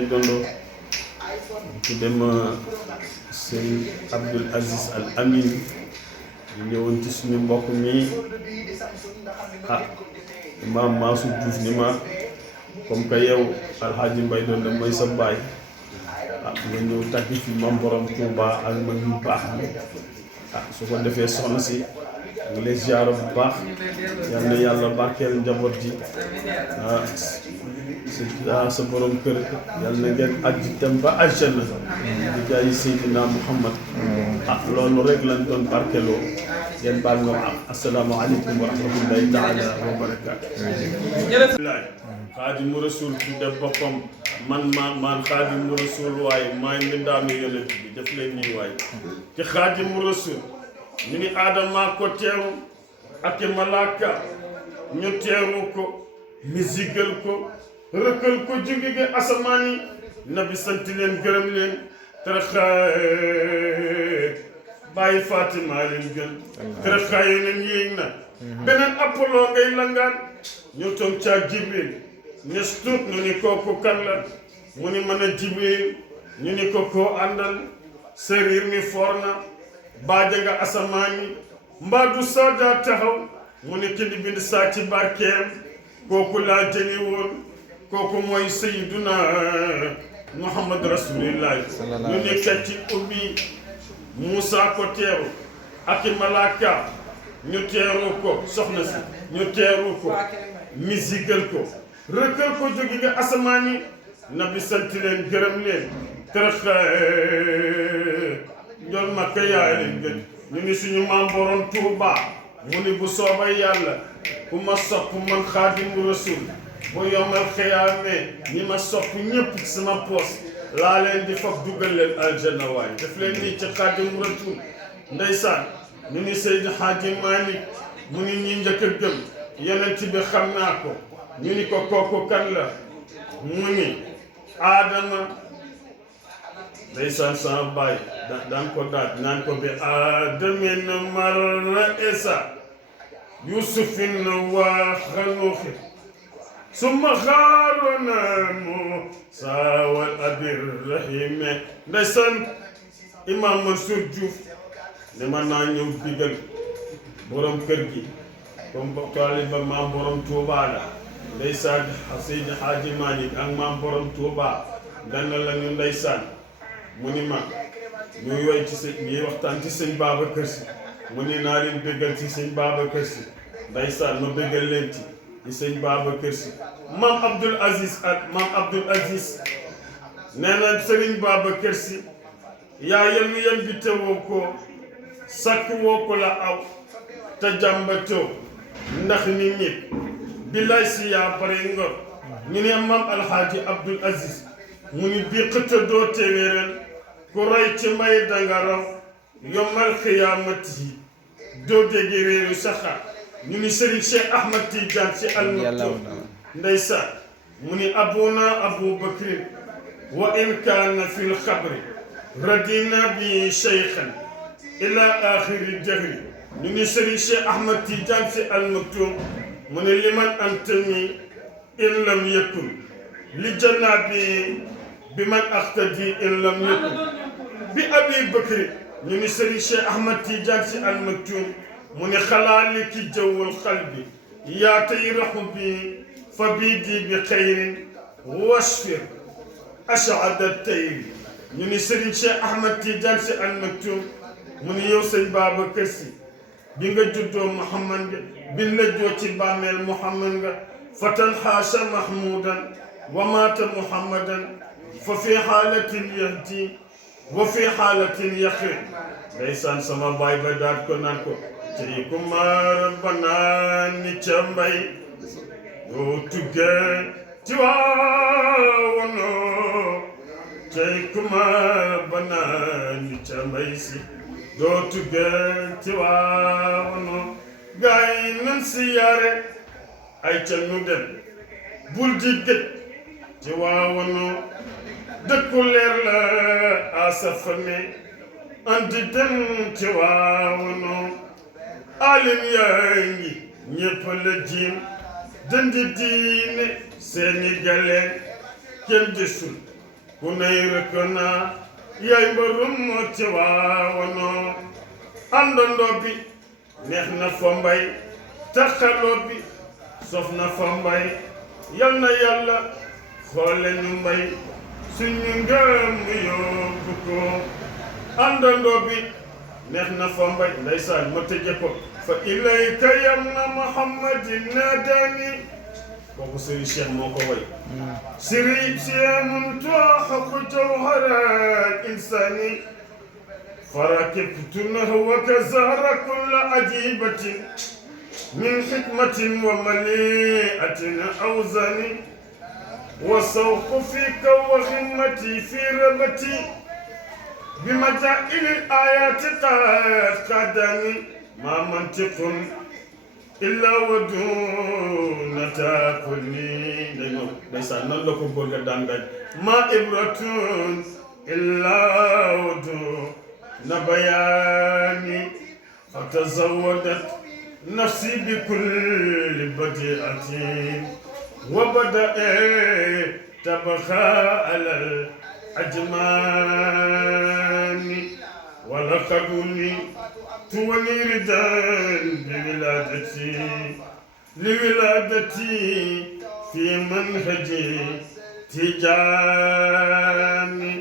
dondo tudde ma Serigne Abdoul Aziz Al Amin ñëwoon ci suñu mbokk mi Imam Mansour Diouf ni ma comme que yow Alhaji Mbaye Donde mooy sa baay nga ñëw tagg fi Mam Borom Touba ak mag yu baax ni su ko defee soxna si ñu lay ziar bu baax yal na yàlla barkeel njaboot ji sa borom kër yal na ngeen ajji dem ba aljanna di jaay Seydina Muhammad loolu rek lañ doon barkeloo ngeen baal ma assalaamu aleykum wa rahmatullahi taala wa barakaatu. Xaadimu Rasuul tudde boppam man Xaadimu Rasuul waaye maay mbindaanu yonent bi def leen nii waaye ci Xaadimu Rasuul ñu ni Aadama ko teeru ak i malaaka ñu teeru ko misigal ko rëkkal ko jóge ga asamaan yi nabi sant leen gërëm leen taraxaay bàyyi Fatima leen gën taraxaay yeneen yéeg na beneen Apollo ngay langaan ñu toog ca Jibril ñes tuut ñu ni kooku kan la mu ni mën a Jibril ñu ni ko koo àndal sëriir mi foor na baaja nga asamaan yi mbaa du saaja taxaw mu ni kindi bind saa ci barkeem kooku laa jëli woon kooku mooy Sayyiduna Muhammad Rasulillah ñu ni kacci ubbi Muusa ko teeru ak i malaaka ñu teeru ko soxna si ñu teeru ko misigal ko rëkkal ko jóge nga asamaan yi nabi sant leen gërëm leen tërëx njol makka yaay leen gën ñu ni suñu Maam Borom Tuuba mu ni bu soobay yàlla ku ma sopp man Xaadimu Rasuul bu yomal xiyaame ñi ma sopp ñëpp ci sama poos laa leen di fab dugal leen aljanna waay daf leen nii ci Xaadimu Rasuul ndeysaan ñu ni Seydi Hadji Malick mu ni ñi njëkk a gëm yonent bi xam naa ko ñu ni ko kooku kan la mu ni Aadama ndeysaan sama baay daan ko daaj naan ko bi aadamin marra isa yusufin wa xanuuxi summa xaarona Muusa wal abir rahime ndeysaan Imam Mansour Diouf ne man naa ñëw digal borom kër gi comme taaliba Maam Borom Touba la ndeysaan Seydi Hadji Malick ak Maam Borom Touba dana la ñu ndeysaan mu ni ma ñuy woy ci sëñ ñuy waxtaan ci sëñ Babacar Si mu ni naa leen béggal ci sëñ Babacar Si ndeysaan ma béggal leen ci sëñ Babacar Si Maam Abdoul Aziz ak Maam Abdoul Aziz nee na Sëriñ Babacar Si yaa yenu yen bi tewoo ko sakk woo ko la aw te jàmbatoo ndax nit ñi billaay si yaa bare ngor ñu ne Maam Alhaaji Abdoul Aziz mu ni bii xëtta doo téwéeral ku roy ci mbay danga raw yomal xiyaamati yi doo dégg réeru saxa ñu ni Serigne Cheikh Ahmad Tidiane ci Al Maktoum ndeysaan mu ni abuna Abu Bakrin wa in kaana fil xabri radina bi cheikhan ila axiri jahri ñu ni Serigne Cheikh Ahmad Tidiane ci Al Maktoum mu ni liman antami in lam yakun li jannabi bi man axtadi in lam yakun bi Abi Bakri ñu ni Serigne Cheikh Ahmad Tidiane ci Al Maktoum mu ni xalaali ki jawwal xalbi yaa tay raxu bi fa bii di bi xayrin wasfir ashada tayri ñu ni Serigne Cheikh Ahmad Tidiane ci Al Maktoum mu ni yow sëñ Babacar Si bi nga juddoo Muhammad nga bin la joo ci bàmmeel Muhammad nga fatan xaasha mahmudan wa maata Muhammadan fa fi xaalatin yahdi wa fi xaalatin yaqin ndeysaan sama baay ba daat ko naan ko tey ku maar banaan ni ca mbay doo tuggee ci waawono tey ku maar banaan ni ca mbay si doo tuggee ci waawono gaay nan siyaare ay ca nu dem bul di gëj ci waawono dëkku leer la asafane andi dem ci waawono alim yaa ngi ñépp la jiim dëndi diine seeni galeen kenn desul ku nay rëkk naa yaay mbërum moo ci waawanoo àndandoo bi neex na fa mbay taxaloo bi sof na fa mbay yal na yàlla xoole ñu mbay suñu ngëm yóbbu ko àndandoo bi neex na fa mbay ndeysaan ma tëje ko fa ilayka yamna muhammadin nadani kooku sëriñ Cheikh moo ko way sëriñ Cheikh mun tooxaku jawhara insani farakibtu nahwaka zahra kulla ajibatin min xikmatin wa maliatin awzani wa sawqu fika wa himmati fi rabati بمجائل الآيات قد قدني ما منطق إلا ودون تاكلني ليس نلقى بورغا دانداج ما إبرة إلا ودون بياني فتزودت نفسي بكل بديعة وبدأ تبخى على الأجمان ولقبني تولي ردان لولادتي في منهجي تجاني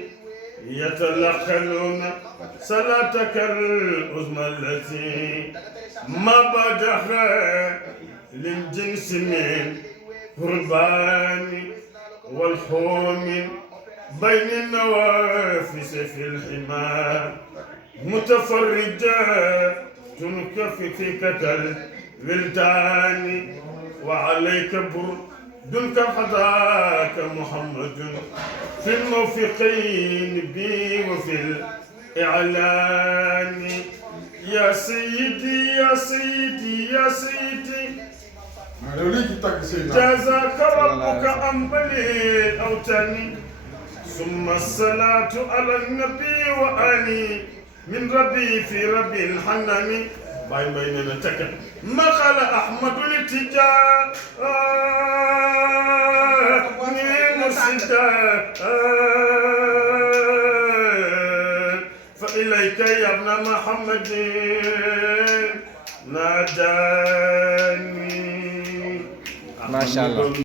يتلقلون صلاتك العظمى التي ما بدها للجنس من قرباني والحوم بين النوافس في الحمار متفرجة تنكفك كالولدان وعليك برد حذاك محمد في الموفقين بي وفي الإعلان يا سيدي يا سيدي يا سيدي جزاك ربك عن بني الأوتان ثم الصلاة على النبي وآله من ربي في ربي الحنان باي بيننا تكن ما قال أحمد الاتجاه مرسدا فإليك يا ابن محمد ناداني ما شاء الله.